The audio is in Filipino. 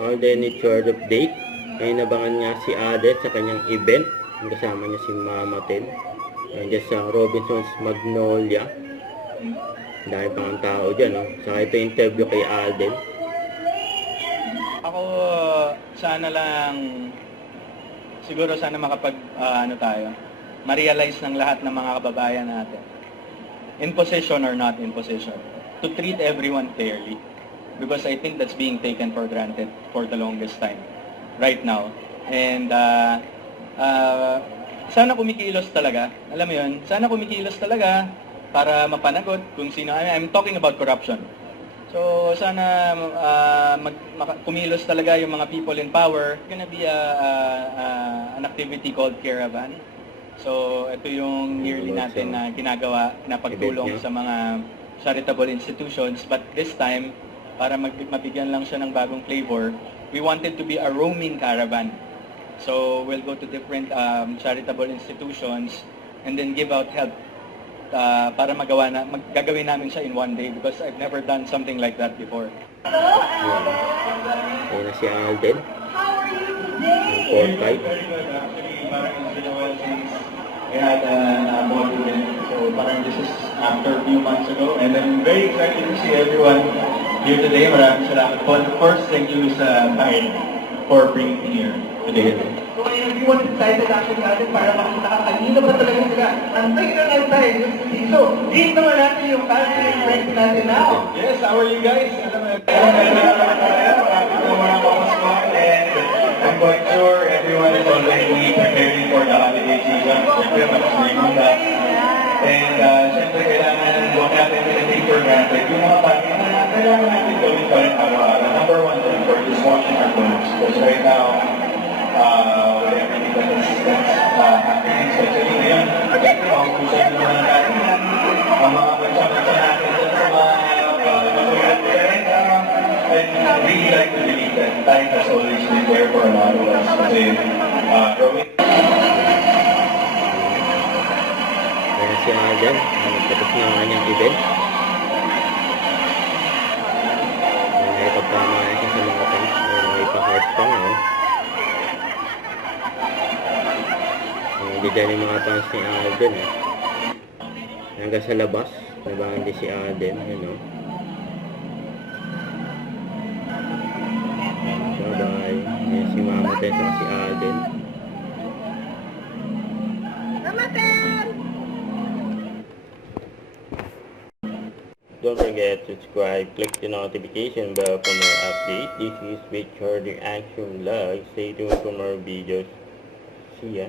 Alden ni Chord update. Ngayon nabangan nga si Ade sa kanyang event. Kasama niya si Mama Ten. Nandiyan sa Robinson's Magnolia. Dahil pang ang tao dyan, no? Saka ito interview kay Alden. Ako, sana lang, siguro sana makapag, ma-realize ng lahat ng mga kababayan natin, in position or not in position, to treat everyone fairly. Because I think that's being taken for granted for the longest time right now. And sana kumikilos talaga, alam mo yun, sana kumikilos talaga para mapanagot kung sino, I'm talking about corruption. So sana kumilos talaga yung mga people in power. It's gonna be an activity called Caravan. So ito yung yearly natin na ginagawa na pagtulong sa mga charitable institutions. But this time, para mabigyan lang siya ng bagong flavor, we wanted to be a roaming caravan. So we'll go to different charitable institutions and then give out help para gagawin namin siya in one day because I've never done something like that before. Ayun na si Alden. Ang portrait. We had a monument, so parang this is after a few months ago, and I'm very excited to see everyone here today. Maraming salamat po. Of course, thank you sa Kyle for bringing me here today. So everyone excited actually natin para makita ka kanina pa talaga sila. Antay na lang tayo. So, dito naman natin yung country break natin now. Yes, how are you guys? I'm quite sure everyone is already preparing for the holiday season. And syempre kailangan huwag natin take for granted yung mga bagay na kailangan natin gawin pa rin araw-araw. Number one, of course, is washing our clothes. Because right now, with everything that's happening, especially ngayon, syempre mahuhusan yung mga natin ang mga bansa-bansa natin dyan sa mga I'd really like to believe that time has always been there for a lot of us. Kasi growing Ayun si Alden. Tapos na ang kanyang event. Nakipagtama na siya sa mga fans. May pa-heart pa nga, oh. Hindi dyan yung mga fans ni Alden, eh. Hanggang sa labas, nabangan din si Alden, yun, oh. Bye-bye. Ayan si Mama Ten at si Alden. Mama Ten! Don't forget to subscribe, click the notification bell for more updates. This is Richard the Action Vlog. Stay tuned for more videos. See ya.